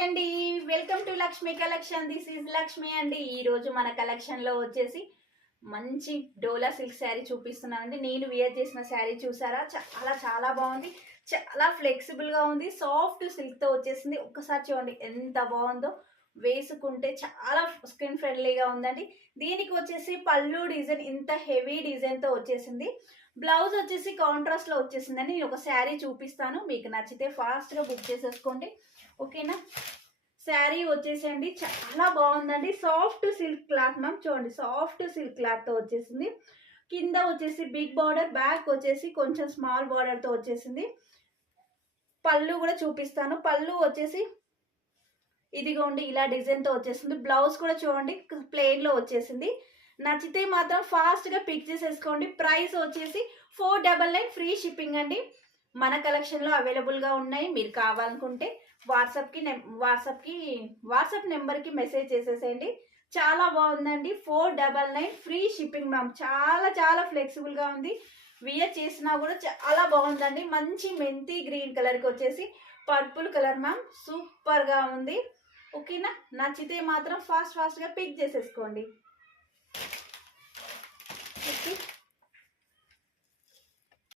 Hi అండి, welcome to Lakshmi collection. This is Lakshmi అండి. ఈరోజు మన కలెక్షన్లో వచ్చేసి మంచి డోలా సిల్క్ శారీ చూపిస్తున్నానండి. నేను వేర్ చేసిన శారీ చూసారా, చాలా చాలా బాగుంది. చాలా ఫ్లెక్సిబుల్గా ఉంది. సాఫ్ట్ సిల్క్తో వచ్చేసింది. ఒక్కసారి చూడండి ఎంత బాగుందో. వేసుకుంటే చాలా స్కిన్ ఫ్రెండ్లీగా ఉందండి. దీనికి వచ్చేసి పళ్ళు డిజైన్ ఇంత హెవీ డిజైన్తో వచ్చేసింది. బ్లౌజ్ వచ్చేసి కాంట్రాస్ట్లో వచ్చేసిందని నేను ఒక శారీ చూపిస్తాను. మీకు నచ్చితే ఫాస్ట్గా బుక్ చేసేసుకోండి, ఓకేనా. శారీ వచ్చేసండి చాలా బాగుందండి. సాఫ్ట్ సిల్క్ క్లాత్ మ్యామ్, చూడండి సాఫ్ట్ సిల్క్ క్లాత్తో వచ్చేసింది. కింద వచ్చేసి బిగ్ బార్డర్, బ్యాక్ వచ్చేసి కొంచెం స్మాల్ బార్డర్తో వచ్చేసింది. పళ్ళు కూడా చూపిస్తాను. పళ్ళు వచ్చేసి ఇదిగోండి ఇలా డిజైన్తో వచ్చేసింది. బ్లౌజ్ కూడా చూడండి ప్లెయిన్లో వచ్చేసింది. నచ్చితే మాత్రం ఫాస్ట్గా పిక్ చేసేసుకోండి. ప్రైస్ వచ్చేసి 499 ఫ్రీ షిప్పింగ్ అండి. మన కలెక్షన్లో అవైలబుల్గా ఉన్నాయి. మీరు కావాలనుకుంటే వాట్సాప్ నెంబర్కి మెసేజ్ చేసేసేయండి. చాలా బాగుందండి. 499 ఫ్రీ షిప్పింగ్ మ్యామ్. చాలా చాలా ఫ్లెక్సిబుల్గా ఉంది. వియర్ చేసినా కూడా చాలా బాగుందండి. మంచి మెంతి గ్రీన్ కలర్కి వచ్చేసి పర్పుల్ కలర్ మ్యామ్, సూపర్గా ఉంది, ఓకేనా. నచ్చితే మాత్రం ఫాస్ట్గా పిక్ చేసేసుకోండి, ఓకే.